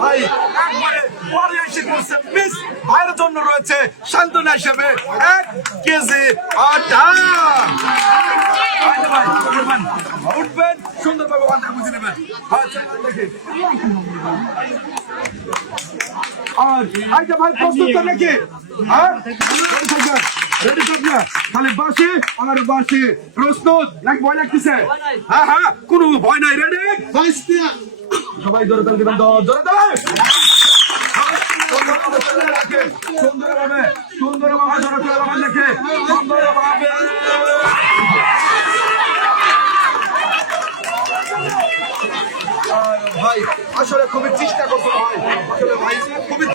ভাই একবারে পরে এসে করছে মিস ভাইয়ের জন্য রয়েছে সান্ত্বনা হিসেবে 1 কেজি আটা। উঠবেন সুন্দরভাবে বান্ধা বুঝে নেবেন। আর আইটা ভাই প্রস্তুত তো নাকি? হ্যাঁ রেডি থাকবে খালি বাসে আর বাসে প্রস্তুত নাকি ভয় লাগতেছে? হ্যাঁ হ্যাঁ কোনো ভয় নাই। রেডি সবাই ধরে তাল দিবেন ধরে দেবে সুন্দরভাবে সুন্দরভাবে ধরে তুলে দেখে সুন্দরভাবে ভাই আসলে খুবই চেষ্টা করছো ভাই আসলে ভাই খুবই